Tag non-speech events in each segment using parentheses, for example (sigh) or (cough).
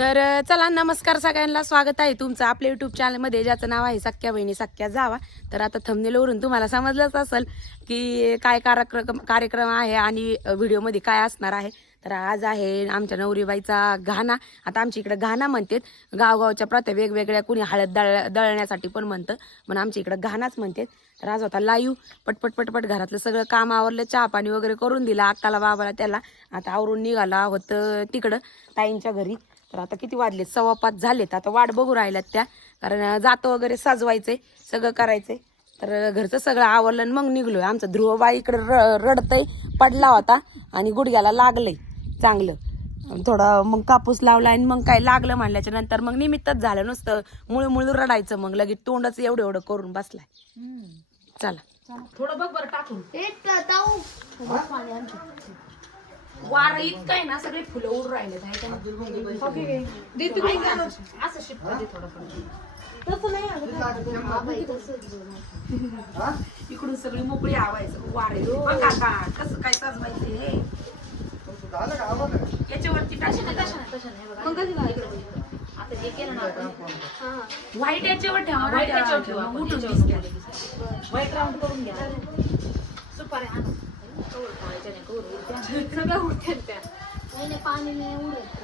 तर चला नमस्कार सगळ्यांना. स्वागत आहे तुमचं आपल्या युट्यूब चॅनलमध्ये ज्याचं नाव आहे सख्या बहिणी सख्या जावा. तर आता थंबनेलवरून तुम्हाला समजलंच असेल की काय कार्यक्रम कार्यक्रम आहे आणि व्हिडिओमध्ये काय असणार आहे. तर आज आहे आमच्या नवरीबाईचा घाणा. आता आमच्या इकडे घाणा म्हणतात. गावगावच्या प्रथा वेगवेगळ्या. कुणी हळद दळ दळण्यासाठी पण म्हणतं. पण आमच्या इकडे घाणाच म्हणतात. तर आज होता लाईव्ह पटपट पटपट घरातलं सगळं काम आवरलं. चहा पाणी वगैरे करून दिला अक्काला बाबाला त्याला. आता आवरून निघाला होतं तिकडं ताईंच्या घरी. तर आता किती वाजले? सव्वा पाच झालेत. आता वाट बघू राहिल्यात त्या. कारण जातो वगैरे सजवायचंय सगळं करायचंय. तर घरचं सगळं आवरलं आणि मग निघलोय. आमचं ध्रुवबाई इकडे र रडतय पडला होता आणि गुडघ्याला लागलंय. चांगलं. थोडं मग कापूस लावला आणि मग काय लागलं म्हणल्याच्या नंतर मग निमित्तच झालं. नुसतं मुळू मुळू रडायचं मग. लगेच तोंडच एवढं एवढं करून बसलाय. चला. थोडं बघ बरं टाकून एक ताऊ पाणी आणतो वार इतकं आहे ना सगळे फुलं उडून राहिले असं शिफ्ट दे थोडं इकडून सगळी मोकळी आवायचं वार आहे. बघ आता कसं काय सजवायचं हे. याच्यावरती टाकशील का? आता हे केलं ना आपण. व्हाईट याच्यावर ठेवा व्हाईट याच्यावर ठेवा, मोठं. व्हाईट राऊंड करून घ्या. सुपारी आणा. कवर ठेवायच्या नाही, कवर उडत्या. सगळं उडत्या त्या नाही नाही, पाणी नाही उडत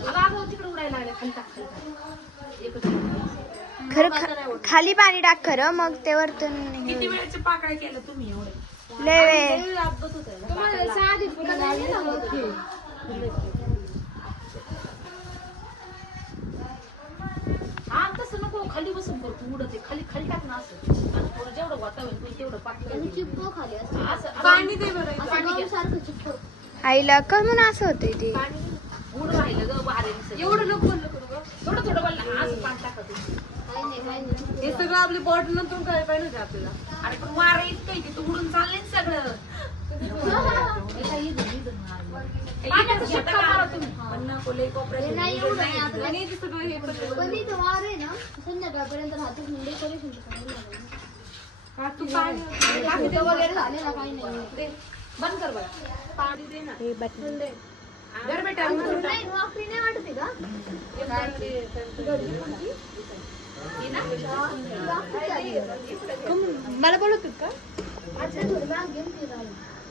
अगं अगं तिकडे उडायला लागल्या खाली टाक खाली टाक. एकच खरं खाली पाणी टाक खरं मग ते वरतून हे किती वेळेचे पाकळ्या केलं तुम्ही एवढे लय वेळ तुम्हाला साधी फुलं नाही ना होत. हा तसं नको खाली बसून कर तू उडत. आहे. खाली खाली टाक ना असं. आणि थोडं जेवढं वातावरण होईल तेवढं पाठ आणि चिपको खाली असं. असं पाणी दे बरं असं गहूसारखं चिपको. आईला का म्हणून असं होतंय ते. उड राहिलं ग बाहेर एवढं नको थोडं थोडं बोल असं पाणी टाकत काही नाही काही नाही. हे सगळं आपली बॉटल नंतर काय पाहिजे होते आपल्याला? अरे पण वार इतकं आहे तिथं उडून चाललंय ना सगळं (laughs) पाण्याचा शिपका मारा तुम्ही कोपऱ्यात नाही एवढं नाही आता आणि ते सगळं हे पण पण इथं वार आहे ना संध्याकाळपर्यंत राहतच नाही डेकोरेशन का तू पाणी वगैरे झालेला काही नाही बंद कर बघा पाणी दे ना. घर बेटा नाही वाकडी नाही वाटते का? मला बोलत होत का थोडी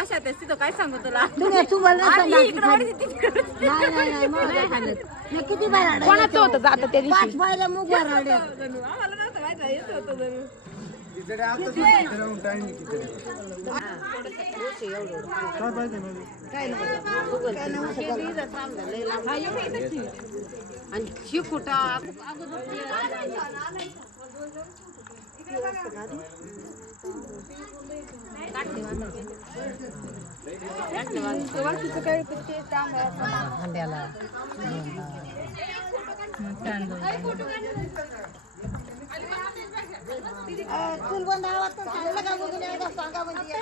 अगं ते दिवशी आशा त्याच तिथं काय सांगू तुला? तुम्ही तुम्हाला नाही आणि सांगा. इकडं तिकडं. नाही नाही नाही मग नाही सांगत. मी किती बाहेर कोणाचं होतं? जात त्या दिवशी? पाच बायला मुग राहिले आम्हाला नव्हतं माहीत आहे, येत होतं जणू. आवाज का सांगा म्हणजे.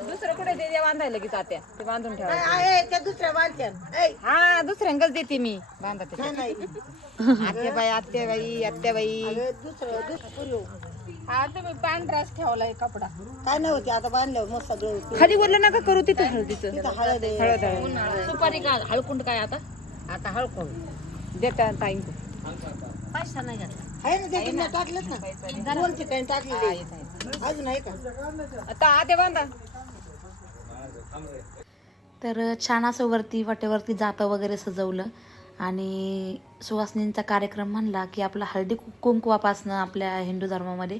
दुसरं कुठे द्या बांधायला की तात्या ते बांधून ठेवा. त्या दुसऱ्या बांधत्यात ऐ, हा दुसऱ्यांकच देते मी. बांधा नाही नाही. (laughs) आत्याबाई आत्याबाई आत्याबाई. दुसरं दुसरं. हा तुम्ही पांढराच ठेवलाय कपडा. काय नाही होते आता बांधल्यावर मग सगळं होतं. खाली बोललं नका करू तिथं हळदीचं तिथं. हळद आहे. हळद आहे. सुपारी का हळकुंड काय आता? आता हळकुंड. देता ताईं. पैसा नाही घातला. आहे ना ते तुम्ही टाकलेत ना. दोन ठिकाणी टाकलेले अजून आहे का? आता आते बांधा. तर छान असं वरती वाटेवरती जातं वगैरे सजवलं. आणि सुवासिनींचा कार्यक्रम म्हणला की आपला हळदी कुंकवापासनं आपल्या हिंदू धर्मामध्ये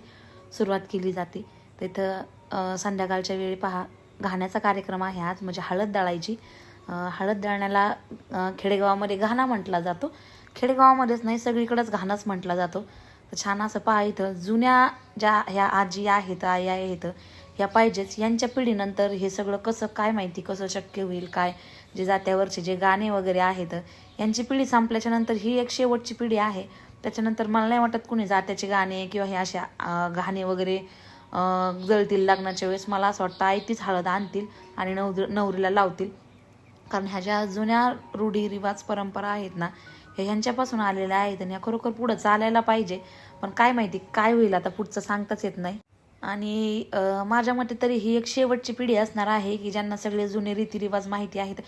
सुरुवात केली जाते. तिथं संध्याकाळच्या वेळी पहा घाण्याचा कार्यक्रम आहे आज म्हणजे हळद दळायची. हळद दळण्याला खेडेगावामध्ये घाणा म्हटला जातो. खेडेगावामध्येच नाही सगळीकडेच घाणाच म्हटला जातो. तर छान असं पहा इथं जुन्या ज्या ह्या आजी आहेत आई आहेत ह्या पाहिजेच. यांच्या पिढीनंतर हे सगळं कसं काय माहिती कसं शक्य होईल काय? जे जात्यावरचे जे गाणे वगैरे आहेत यांची पिढी संपल्याच्या नंतर ही एक शेवटची पिढी आहे. त्याच्यानंतर मला नाही वाटत कुणी जात्याचे गाणे किंवा हे अशा गाणे वगैरे जळतील लग्नाच्या वेळेस. मला असं वाटतं आई तीच हळद आणतील आणि नवर नवरीला लावतील. कारण ह्या ज्या जुन्या रूढी रिवाज परंपरा आहेत ना हे ह्यांच्यापासून आलेल्या आहेत आणि ह्या खरोखर पुढं चालायला पाहिजे. पण काय माहिती काय होईल आता पुढचं सांगताच येत नाही. आणि माझ्या मते तरी ही एक शेवटची पिढी असणार आहे की ज्यांना सगळे जुने रीतिरिवाज माहिती आहेत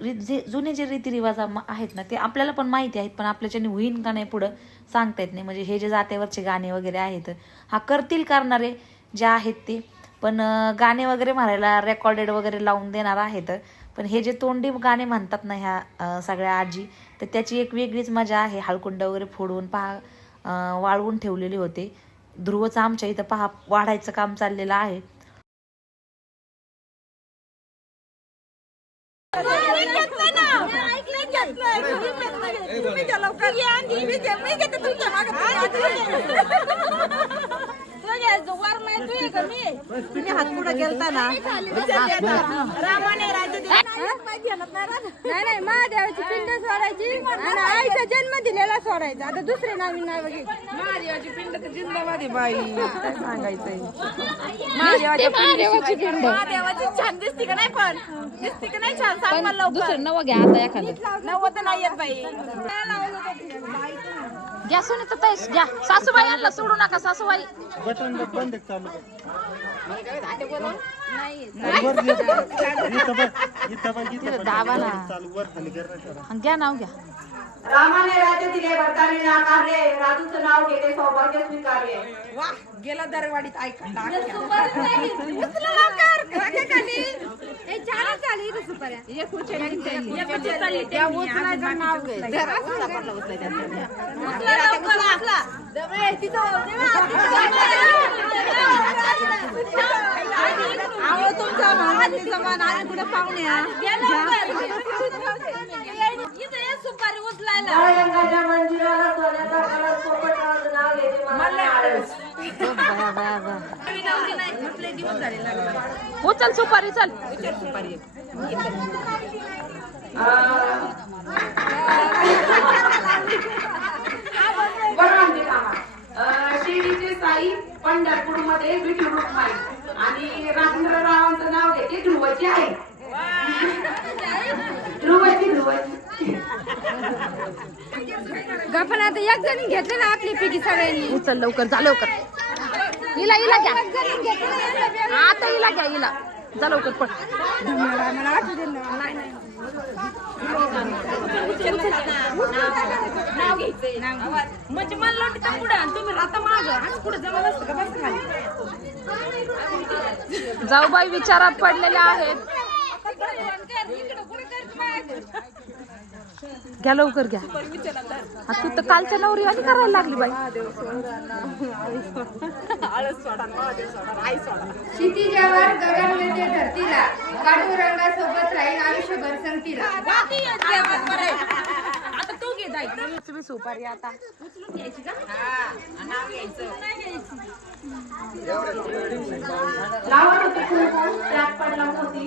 जे जुने जे रीतिरिवाज आहेत ना ते आपल्याला पण माहिती आहेत पण आपल्याच्याने होईन का नाही पुढं सांगता येत नाही. म्हणजे हे जे जात्यावरचे गाणे वगैरे आहेत हा करतील करणारे जे आहेत ते. पण गाणे वगैरे म्हणायला रेकॉर्डेड वगैरे लावून देणार आहेत. पण हे जे तोंडी गाणे म्हणतात ना ह्या सगळ्या आजी तर त्याची एक वेगळीच मजा आहे. हळकुंड वगैरे फोडून पहा वाळवून ठेवलेले होते. ध्रुवचं आमच्या इथं पहा वाढायचं काम चाललेलं आहे. लवकर या मी घेते तुमच्या मागे. तुम्ही हात पुढे गेलता ना? रामाने राज्य नाही नाही महादेवाची पिंड सोडायची आणि आईचा जन्म दिलेला सोडायचा. आता दुसरे नवीन नाव घे. महादेवाची पिंड तर जिंदाबाद बाई. काय सांगायचंय? महादेवाची पिंड महादेवाची छान दिसते का नाही पण? दिसते का नाही छान? सांग मला दुसरं नवं घ्या आता एखादं. नव्वद नाही येत बाई. घ्या सुनीता ताई घ्या. सासूबाई आणला सोडू नका सासूबाई. बटन बंद चालू ना चालू वर खाली करण्याचं आणि घ्या नाव घ्या. रामाने राज्य दिले भरताने नाकारले राजूचं नाव घेते सौभाग्य स्वीकारले. वा गेला दरवाडीत ऐका तुमचा महाराजीचा मंदिराला सोन्याचा नाव घेते मला उचल सुपारी चल अं, शिर्डीचे साई पंढरपूरमध्ये विठू रुक्माई आणि नाव घेते ध्रुवची आई. ध्रुवची ध्रुवची. गप्पा आता एक जण घेतले ना आपली पिकी सगळ्यांनी. उचल लवकर जा लवकर. हिला हिला घ्या. आता हिला घ्या हिला. जा लवकर घ्यायचंय म्हणजे मला लोट पुढे आणि तुम्ही राहता माग. पुढे जमा नसतं का? बस खाली. जाऊबाई विचारात पडलेल्या आहेत. घ्या लवकर घ्या. तू तर कालच्या नवरी आणि करायला लागली बाई. क्षितिजावर गगन मिळते धरतीला पांडुरंगासोबत राहील आयुष्यभर संगतीला. आता तू घे दाई तुम्ही सुपारी आता. लावत होते त्यात लावत होते.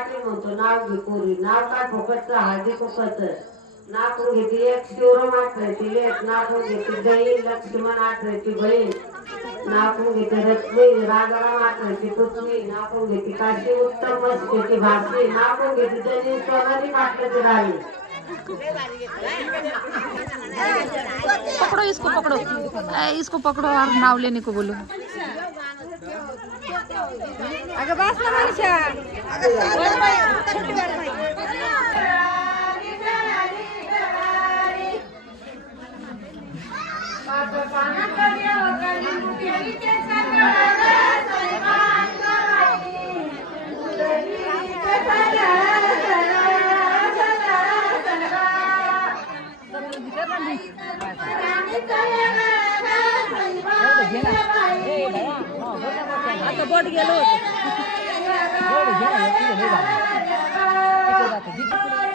पाटील म्हणतो नाव घे पोरी नाव काय फुकटचं हळदी कुकच नाकून घेतली एक शिवरम आठवायची लेख नाकून घेतली दही लक्ष्मण आठवायची बहीण. नाकून घेतली रत्नी राजाराम आठवायची पृथ्वी नाकून घेतली काशी उत्तम मस्तीची भाषी नाकून घेतली त्यांनी सोनाली पाटलाची राणी. पकड़ो इसको पकड़ो. इसको पकड़ो और नाव लेने को बोलो. अगं बस ना मनीषा आता बोट गेलो कोण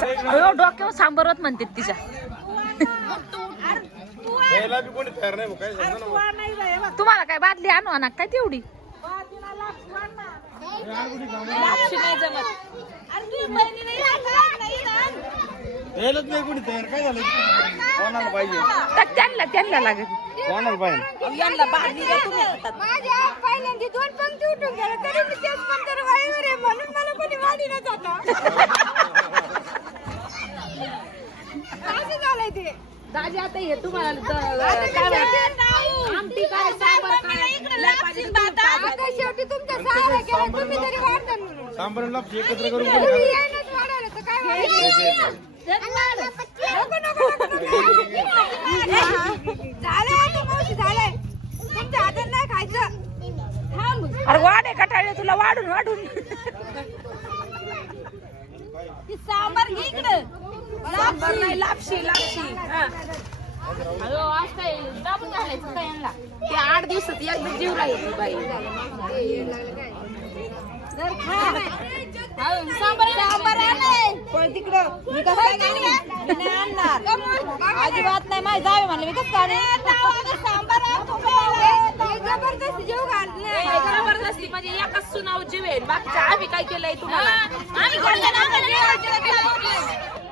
डोक्यावर सांबरवत म्हणते तिच्या. तुम्हाला काय बादली आणू ना काय तेवढी? यायलाच नाही कोणी तयार काय झालं? कोणाला पाहिजे? तर त्यांना लागत कोणाला पाहिजे? माझ्या पहिल्यांदा दोन पंक्ती उठून गेल्या तरी मी तेच म्हणतो वाईवर आहे म्हणून मला कोणी वाढी न असं झालंय ते दाजी आता हे तुम्हाला द- काय म्हणते? आमटी काय सांबार काय लय पाहिजे तर तुम्ही पाहा. आता शेवटी तुमच्या सहारा केला तुम्ही तरी वाढता म्हणून सांबरण लाभ एकत्र करून कोणी तुम्ही खातं? येणंच वाढायला तर काय वाढायचं? नको, नको, नको, नको. झालंय आता मावशी झालंय तुमच्या हातात नाही खायचं थांब अरे वाढे कटाळे तुला वाढून वाढून ती सांबार घे इकडं सांबार नाही लापशी लापशी. हा. अहो, आज काय दाबून घालायचं काय यांना? ते आठ दिवसात एकदा जीव राहील बाई. सांबार आणय. पण तिकडं मी कसं काय आणणार? मी नाही आणणार. अजिबात नाही. माझी जावे म्हणले मी कसं जबरदस्ती जीव घालणे जबरदस्ती म्हणजे एकाच सुनाव जीव आहे. बाकीच्या आम्ही काय केलंय तुम्हाला? आम्ही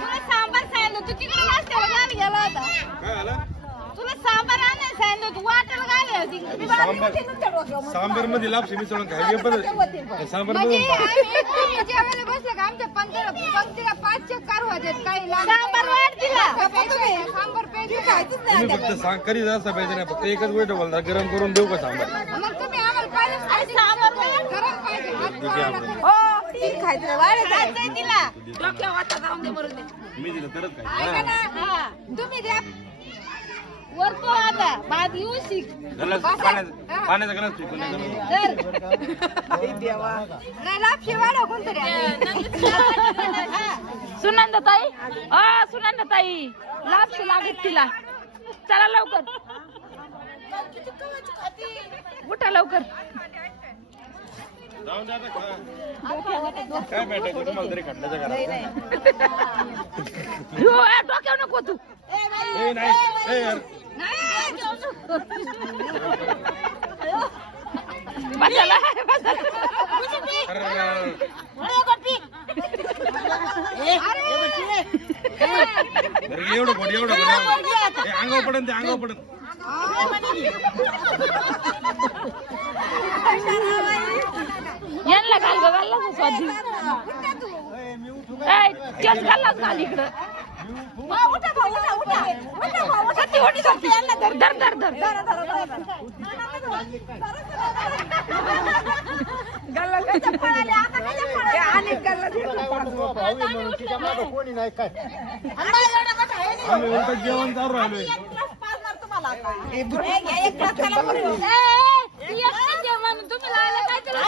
तुला सांबार सांगितलं तू तिकडे रस्त्यावर गेला होता. काय तुला सांबार आणायला सांगितलं तू वाटेल होती. सांबारमध्ये लापशी मिसळून खायची पण सांबर म्हणजे मध्ये आम्ही जेवायला बसलो का? आमच्या पंक्तीला पंक्तीला पाच काही सांबार वाढतीला सांबार पेटी खायचंच तुम्ही नाही फक्त सांग करी जास्त पाहिजे नाही फक्त एकच गोष्ट बोलता गरम करून देऊ का सांबार? मग तुम्ही आम्हाला पाहिजे खायचं सांबार गरम पाहिजे. हात. हो तीन खायचं तिला. डोक्यावर वाटा जाऊन दे मरून दे. मी दिलं तरच काय ऐका ना तुम्ही द्या. वरतो आता बाद येऊ शिक. गलास पाण्याचा पाण्याचा गलास फेकून नका. देऊ. नाही लापशी वाढव कोणतरी सुनंदा ताई अ सुनंदा ताई लापशी लागत तिला. चला लवकर. उठा लवकर. डोक्यावर नको तू ए, नाही ए, यार. बसायला बसायला अरे, अरे, अरे. अरे, एवढं गोड एवढं गोड ए, अंगावर पडन ते अंगावर पडन यांना घाल ग घालला स्वादी तेच घाललाच घाल इकडं. सती ओटी सती. धर धर धर धर. आम्ही उलट जेवण चालू राहिलोय.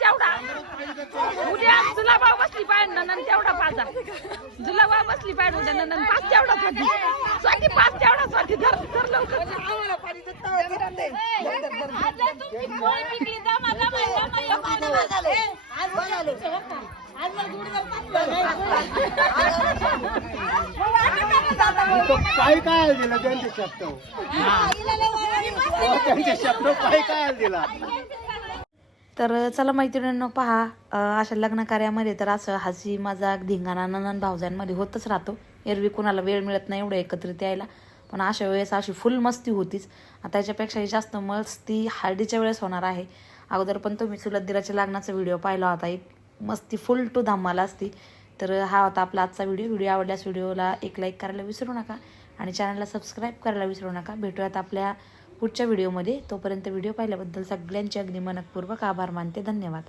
तेवढा. उद्या जुलाबा बसली पाहिजे नंदन तेवढा पाजा. जुलाबा बसली पाहिजे उद्या नंदन पाच तेवढा स्वाती स्वाती पाच तेवढा स्वाती धर धर लवकर. काय काय दिला? त्यांचे शब्द. त्यांचे शब्द काय काय दिला? तर चला मैत्रिणींनो पहा अशा लग्न कार्यामध्ये तर असं हसी मजाक धिंगाणा ननन भावजांमध्ये होतच राहतो. एरवी कुणाला वेळ मिळत नाही एवढं एकत्रित यायला. पण अशा वेळेस अशी फुल मस्ती होतीच. आता याच्यापेक्षाही जास्त मस्ती हळदीच्या वेळेस होणार आहे. अगोदर पण तुम्ही चुलत दिराच्या लग्नाचा व्हिडिओ पाहिला होता. एक मस्ती फुल टू धम्माला असती. तर हा होता आपला आजचा व्हिडिओ. व्हिडिओ आवडल्यास व्हिडिओला एक लाईक करायला विसरू नका. आणि चॅनलला सबस्क्राईब करायला विसरू नका. भेटूयात आपल्या पुढच्या व्हिडिओमध्ये तोपर्यंत व्हिडिओ पाहिल्याबद्दल सगळ्यांचे अगदी मनपूर्वक आभार मानते. धन्यवाद.